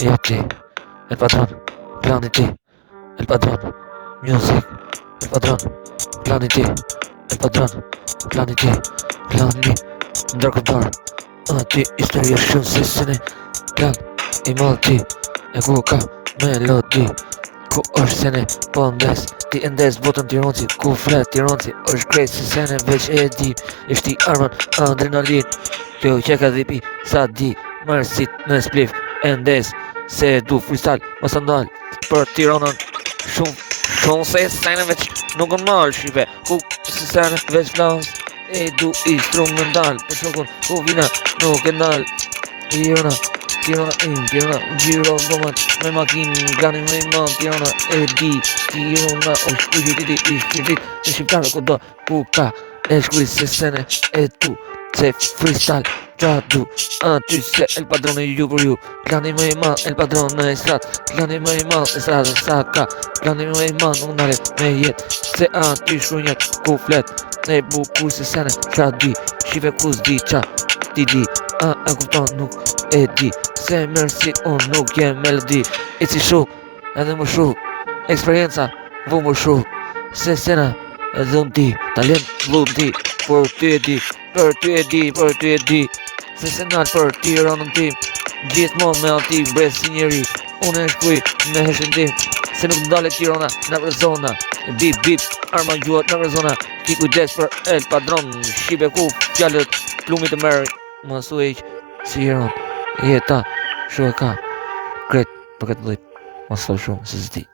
Io ti, il padrone, plani ti, il padrone, music, il padrone, plani ti, il padrone, plani ti, plani, ndërkombëtar, ti historia shumë se sene, plan, I malti, e ku ka melodi, ku është sene, po ndes, ti ndes botën tironci, ku flet tironci, është krejt se sene, veç e di, ishti armën, adrenalin, kjo që ka dhipi, sa di, mërësit në splif, e ndes, se du freestyle, më së ndalë, për tironën, shumë se sene veç nuk në malë shive, ku se sene veç flas, e du instrumental, për shokun, ku vina nuk e ndalë, Tirana, Tirana, gjiro gomat me makinë, gani me man, Tirana, e di, Tirana, o shkujtit, se shqiptarë ku do, ku ka, e shkuj se sene, e tu, se freestyle, qa du, ty se el padrone ju për ju, gani me man, el padrone e strat, gani me man, e strat, sa ka, gani me man, nuk nare me jet, se ty shkunjat, ku flet, ne bukur se sene, qa di, shive ku zdi, qa, ti di, e kupton nuk e di, se mërë si unë nuk jem melodi, e si shu, edhe më shu, eksperienca, vu më shu, se sena, edhe unë di, talent vu di, për ty e di, për ty e di, për ty e di, se senat për ty rënën tim, gjithmonë me alti bres si njeri, unë e shkuj me heshen tim, se nuk ndale tirona në rëzona, bip bip, arma gjuat në rëzona, ki kujdes për el padron, shqipe ku, fjallët, plumit të merë, më su e iq, si jeron, jeta, shu e ka, kret, për këtë dhejt, më së shumë, se zdi.